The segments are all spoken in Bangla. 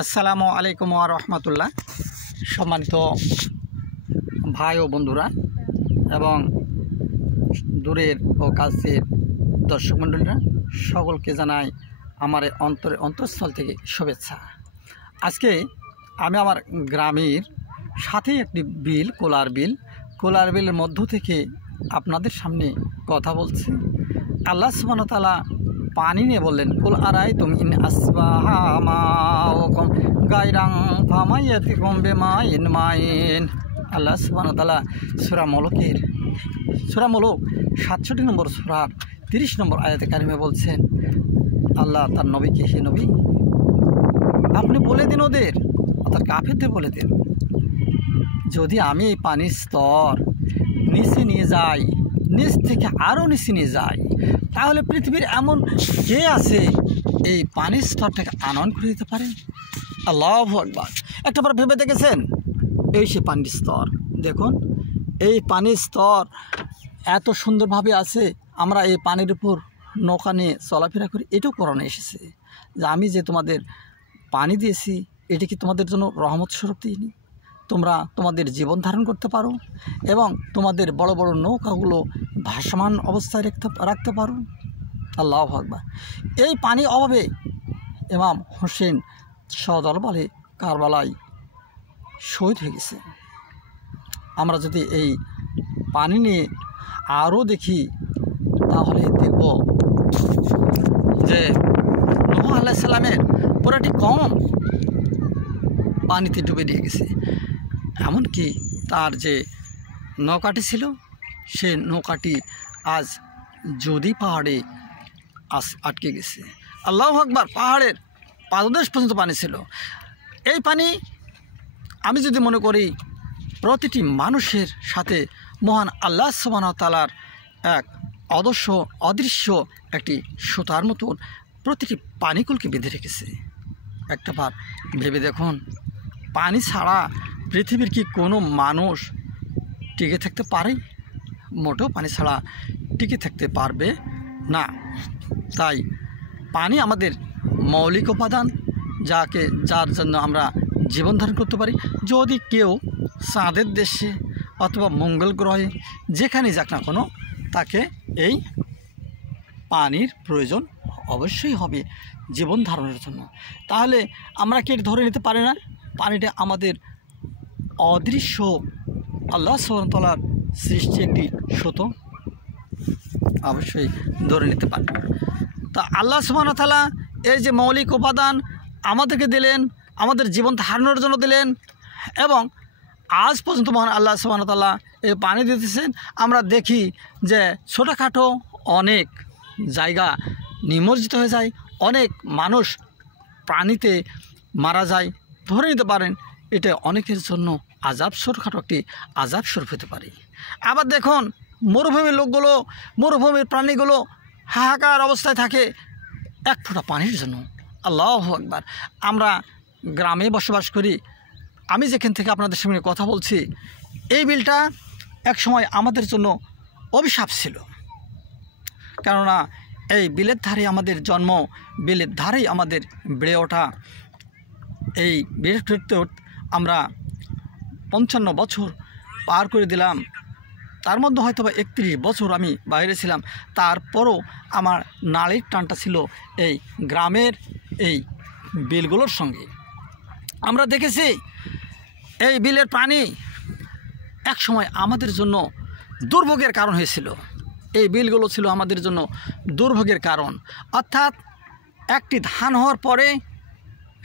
আসসালামু আলাইকুম ওয়া রাহমাতুল্লাহ। সম্মানিত ভাই ও বন্ধুরা এবং দূরের ও কাছের দর্শক মণ্ডলীরা, সকলকে জানাই আমার অন্তঃস্থল থেকে শুভেচ্ছা। আজকে আমি আমার গ্রামের সাথেই একটি বিল, কোলার বিলের মধ্য থেকে আপনাদের সামনে কথা বলছি। আল্লাহ সুবহানাহু ওয়া তাআলা পানি নিয়ে বললেন, কুল আরাইতুম ইন আসবাহা মাউকুম গায়রান ফামাইয়াতিকুম বিমাইন মাইন। আল্লাহ সুবহানাহু ওয়া তাআলা সূরা মুলক 67 নম্বর সূরার 30 নম্বর আয়াতে কারিমে বলছেন, আল্লাহ তার নবীকে, হে নবী আপনি বলে দিন ওদের, অর্থাৎ কাফেরদের বলে দিন, যদি আমি এই পানির স্তর নিচে নিয়ে যাই, নিচ থেকে আরও নিচে নিয়ে যাই, তাহলে পৃথিবীর এমন কে আছে এই পানির স্তরটাকে আনয়ন করে দিতে পারে? আল্লাহু আকবার। একটাবার ভেবে দেখেছেন? এই সে পানির স্তর। দেখুন, এই পানির স্তর এত সুন্দরভাবে আছে, আমরা এই পানির উপর নৌকা নিয়ে চলাফেরা করি। এটাও কোরআনে এসেছে যে আমি যে তোমাদের পানি দিয়েছি, এটি কি তোমাদের জন্য রহমত স্বরূপ দিইনি? তোমরা তোমাদের জীবন ধারণ করতে পারো এবং তোমাদের বড় বড় নৌকাগুলো ভাসমান অবস্থায় রাখতে পারো। আল্লাহু আকবার। এই পানি অভাবে ইমাম হোসেন সদল বলে কারবালায় শহীদ হয়ে গেছে। আমরা যদি এই পানি নিয়ে আরও দেখি, তাহলে দেখব যে নূহ আলাইহিস সালামের পুরাটি কওম পানিতে ডুবে দিয়ে গেছে। এমনকি তার যে নৌকাটি ছিল, সে নৌকাটি আজ যদি পাহাড়ে আটকে গেছে। আল্লাহু আকবার। পাহাড়ের পাদদেশ পর্যন্ত পানি ছিল। এই পানি আমি যদি মনে করি প্রতিটি মানুষের সাথে মহান আল্লাহ সুবহানাহু ওয়া তাআলার এক অদৃশ্য একটি সুতার মতন প্রতিটি পানিকুলকে বেঁধে রেখেছে। একটাবার ভেবে দেখুন, পানি ছাড়া পৃথিবীর কি কোনো মানুষ টিকে থাকতে পারে? মোটেও পানি ছাড়া টিকে থাকতে পারবে না। তাই পানি আমাদের মৌলিক উপাদান, যার জন্য আমরা জীবন ধারণ করতে পারি। যদি কেউ চাঁদের দেশে অথবা মঙ্গল গ্রহে যেখানে যাক না কোনো, তাকে এই পানির প্রয়োজন অবশ্যই হবে জীবন ধারণের জন্য। তাহলে আমরা কি ধরে নিতে পারি না পানিটা আমাদের অদৃশ্য আল্লাহ সুবহানাহু ওয়া তাআলার সৃষ্টি একটি সুতো? অবশ্যই ধরে নিতে পারি। তা আল্লাহ সুবহানাহু ওয়া তাআলা এই যে মৌলিক উপাদান আমাদেরকে দিলেন, আমাদের জীবন ধারণের জন্য দিলেন, এবং আজ পর্যন্ত মহান আল্লাহ সুবহানাহু ওয়া তাআলা এই পানি দিতেছেন। আমরা দেখি যে ছোটোখাটো অনেক জায়গা নিমজ্জিত হয়ে যায়, অনেক মানুষ পানিতে মারা যায়। ধরে নিতে পারেন এটা অনেকের জন্য ছোটোখাটো একটি আযাব স্বরূপ হতে পারে। আবার দেখুন, মরুভূমির প্রাণীগুলো হাহাকার অবস্থায় থাকে এক ফোঁটা পানির জন্য। আল্লাহু আকবার। আমরা গ্রামে বসবাস করি। আমি যেখান থেকে আপনাদের সঙ্গে কথা বলছি, এই বিলটা এক সময় আমাদের জন্য অভিশাপ ছিল। কেননা এই বিলের ধারে আমাদের জন্ম, বিলের ধারেই আমাদের বেড়ে ওঠা। এই বিলের আমরা 55 বছর পার করে দিলাম। তার মধ্যে হয়তো বা 31 বছর আমি বাইরে ছিলাম। তারপরও আমার নাড়ির টানটা ছিল এই গ্রামের এই বিলগুলোর সঙ্গে। আমরা দেখেছি এই বিলের পানি এক সময় আমাদের জন্য দুর্ভোগের কারণ হয়েছিল। এই বিলগুলো ছিল আমাদের জন্য দুর্ভোগের কারণ। অর্থাৎ একটি ধান হওয়ার পরে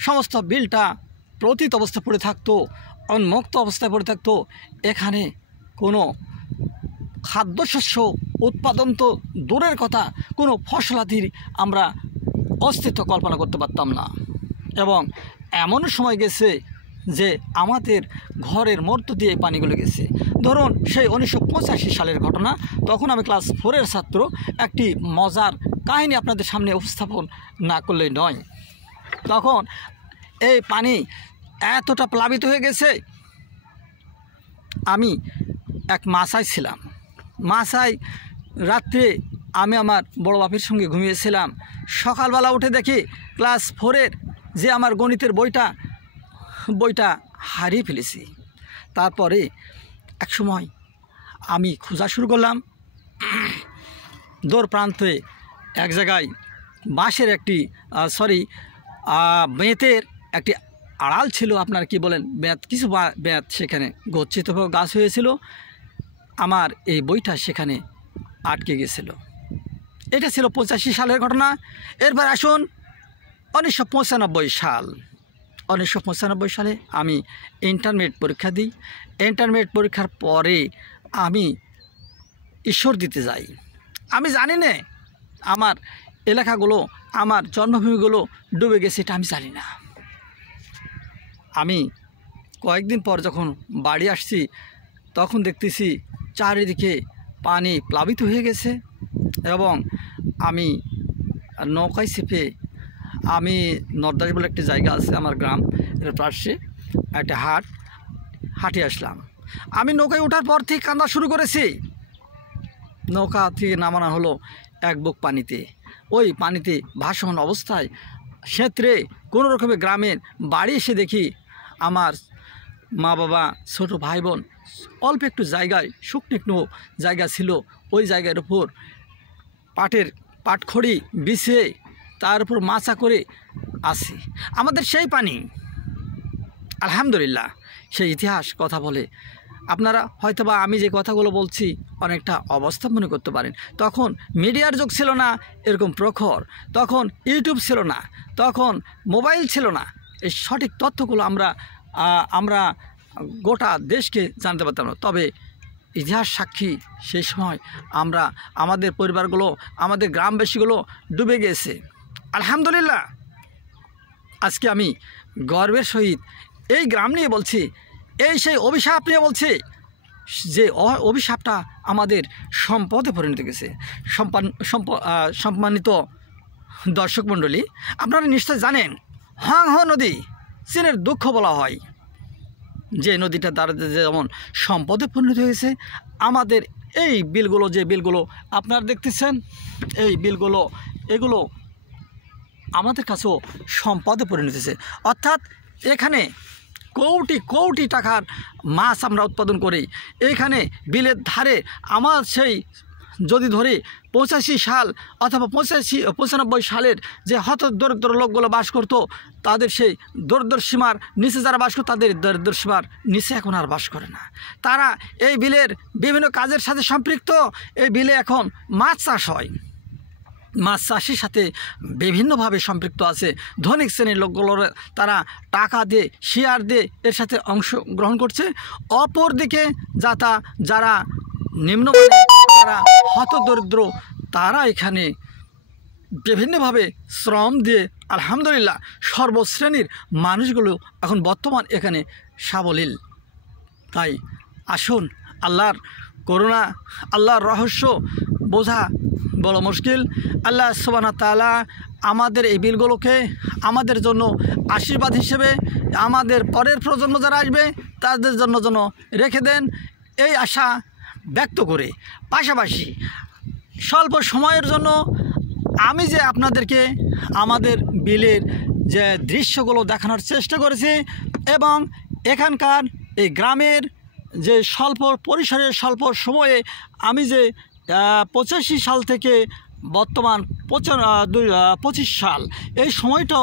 সমস্ত বিলটা পতিত অবস্থায় পড়ে থাকতো, উন্মুক্ত অবস্থায় পড়ে থাকতো। এখানে কোনো খাদ্যশস্য উৎপাদন তো দূরের কথা, কোনো ফসলাদির আমরা অস্তিত্ব কল্পনা করতে পারতাম না। এবং এমন সময় গেছে যে আমাদের ঘরের মধ্য দিয়ে এই পানিগুলো গেছে। ধরুন সেই 1985 সালের ঘটনা। তখন আমি ক্লাস 4-এর ছাত্র। একটি মজার কাহিনী আপনাদের সামনে উপস্থাপন না করলেই নয়। তখন এই পানি এতটা প্লাবিত হয়ে গেছে, আমি এক মাসায় ছিলাম। মাসায় রাত্রে আমি আমার বড় বাপের সঙ্গে ঘুমিয়েছিলাম। সকালবেলা উঠে দেখি ক্লাস 4-এর যে আমার গণিতের বইটা হারিয়ে ফেলেছি। তারপরে এক সময় আমি খোঁজা শুরু করলাম। দূর প্রান্তে এক জায়গায় বাঁশের একটি বেতের একটি আড়াল ছিল, আপনার কি বলেন, কিছু বেত সেখানে গচ্ছিতভাবে গাছ হয়েছিল। আমার এই বইটা সেখানে আটকে গেছিল। এটা ছিল 85 সালের ঘটনা। এরপর আসুন 1995 সাল। 1995 সালে আমি ইন্টারমিডিয়েট পরীক্ষা দিই। ইন্টারমিডিয়েট পরীক্ষার পরে আমি ঈশ্বর দিতে যাই। আমি জানি না আমার এলাকাগুলো, আমার জন্মভূমিগুলো ডুবে গেছে, এটা আমি জানি না। আমি কয়েকদিন পর যখন বাড়ি আসছি তখন দেখতেছি চারিদিকে পানি প্লাবিত হয়ে গেছে এবং আমি নৌকায় চেপে আমি নর্দারি বলে একটি জায়গা আছে আমার গ্রাম, এর পাশে একটা হাঁটে আসলাম। আমি নৌকায় ওঠার পর থেকে কান্না শুরু করেছি। নৌকা থেকে নামানো হলো এক বুক পানিতে। ওই পানিতে ভাসমান অবস্থায় ক্ষেত্রে কোনো রকমে গ্রামের বাড়ি এসে দেখি আমার মা বাবা ছোট ভাই বোন অল্প একটু জায়গায় শুকনো জায়গা ছিল, ওই জায়গার উপর পাটখড়ি বিছিয়ে তার উপর মাচা করে আসি। আমাদের সেই পানি, আলহামদুলিল্লাহ, সেই ইতিহাস কথা বলে। আপনারা হয়তোবা আমি যে কথাগুলো বলছি অনেকটা অবাস্তব মনে করতে পারেন। তখন মিডিয়ার যুগ ছিল না এরকম প্রখর, তখন ইউটিউব ছিল না, তখন মোবাইল ছিল না। এই সঠিক তথ্যগুলো আমরা গোটা দেশকে জানতে পারতাম না। তবে ইতিহাস সাক্ষী সেই সময় আমাদের পরিবারগুলো, আমাদের গ্রামবাসীগুলো ডুবে গেছে। আলহামদুলিল্লাহ, আজকে আমি গর্বের সহিত এই গ্রাম নিয়ে বলছি, এই সেই অভিশাপ নিয়ে বলছি যে অভিশাপটা আমাদের সম্পদে পরিণত গেছে। সম্মানিত দর্শক মণ্ডলী, আপনারা নিশ্চয় জানেন হাংহো নদী চীনের দুঃখ বলা হয়, যে নদীটা দ্বারা যেমন সম্পদে পরিণত হয়েছে, আমাদের এই বিলগুলো আপনারা দেখতেছেন, এই বিলগুলো এগুলো আমাদের কাছেও সম্পদে পরিণত হয়েছে। অর্থাৎ এখানে কোটি কোটি টাকার মাছ আমরা উৎপাদন করি। এখানে বিলের ধারে আমার সেই যদি ধরি 85 সাল অথবা 95 সালের যে দরিদ্র লোকগুলো বাস করতো, তাদের সেই দরিদ্র সীমার নিচে যারা বাস করতো, তাদের দরিদ্র সীমার নিচে এখন আর বাস করে না। তারা এই বিলের বিভিন্ন কাজের সাথে সম্পৃক্ত। এই বিলে এখন মাছ চাষ হয়, মাছ চাষের সাথে বিভিন্নভাবে সম্পৃক্ত আছে। ধনিক শ্রেণীর লোকগুলোর তারা টাকা দিয়ে, শেয়ার দিয়ে এর সাথে অংশগ্রহণ করছে। অপরদিকে যারা নিম্নমানের, যারা হতদরিদ্র, তারা এখানে বিভিন্নভাবে শ্রম দিয়ে আলহামদুলিল্লাহ সর্বশ্রেণীর মানুষগুলো এখন বর্তমান এখানে সাবলীল। তাই আসুন, আল্লাহর করুণা, আল্লাহর রহস্য বোঝা বড় মুশকিল। আল্লাহ সুবহানাহু ওয়া তাআলা আমাদের এই বিলগুলোকে আমাদের জন্য আশীর্বাদ হিসেবে আমাদের পরের প্রজন্ম যারা আসবে তাদের জন্য যেন রেখে দেন, এই আশা ব্যক্ত করে পাশাপাশি স্বল্প সময়ের জন্য আমি যে আপনাদেরকে আমাদের বিলের যে দৃশ্যগুলো দেখানোর চেষ্টা করেছি এবং এখানকার এই গ্রামের যে স্বল্প পরিসরে স্বল্প সময়ে আমি যে 85 সাল থেকে বর্তমান 25 সাল, এই সময়টা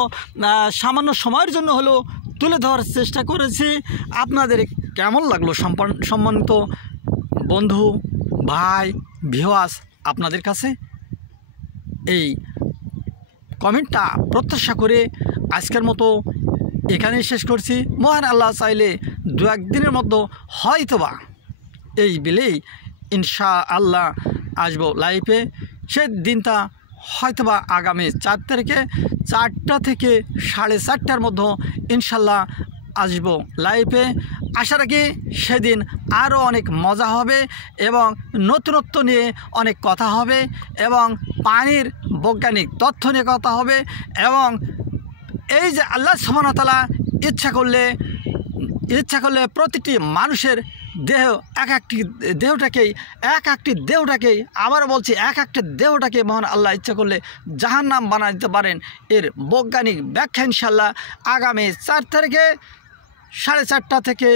সামান্য সময়ের জন্য হলেও তুলে ধরার চেষ্টা করেছি। আপনাদের কেমন লাগলো সম্মানিত বন্ধু, ভাই, ভিউয়ার্স, আপনাদের কাছে এই কমেন্টটা প্রত্যাশা করে আজকের মতো এখানেই শেষ করছি। মহান আল্লাহ চাইলে 2-1 দিনের মধ্যে হয়তোবা এই বিলেই ইনশাআল্লাহ আসবো লাইভে। সে দিনটা হয়তোবা আগামী 4 তারিখে 4টা থেকে 4:30টার মধ্যে ইনশাল্লাহ আসবো লাইভে। আশা রাখি সেদিন আরও অনেক মজা হবে এবং নতুনত্ব নিয়ে অনেক কথা হবে এবং পানির বৈজ্ঞানিক তথ্য নিয়ে কথা হবে এবং এই যে আল্লাহ সুবহানাহু ওয়া তাআলা ইচ্ছা করলে প্রতিটি মানুষের এক একটি দেহটাকেই আবারও বলছি এক একটি দেহটাকে মহান আল্লাহ ইচ্ছা করলে জাহান্নাম বানিয়ে দিতে পারেন। এর বৈজ্ঞানিক ব্যাখ্যা ইনশাল্লাহ আগামী 4 তারিখে 4:30 থেকে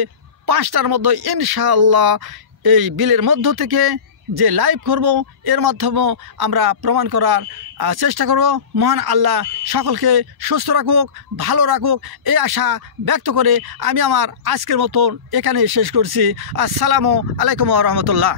5টার মধ্যে ইনশাআল্লাহ এই বিলের মধ্য থেকে যে লাইভ করব এর মাধ্যমে আমরা প্রমাণ করার চেষ্টা করব। মহান আল্লাহ সকলকে সুস্থ রাখুক, ভালো রাখুক, এই আশা ব্যক্ত করে আমি আমার আজকের মতন এখানে শেষ করছি। আসসালামু আলাইকুম ওয়া রাহমাতুল্লাহ।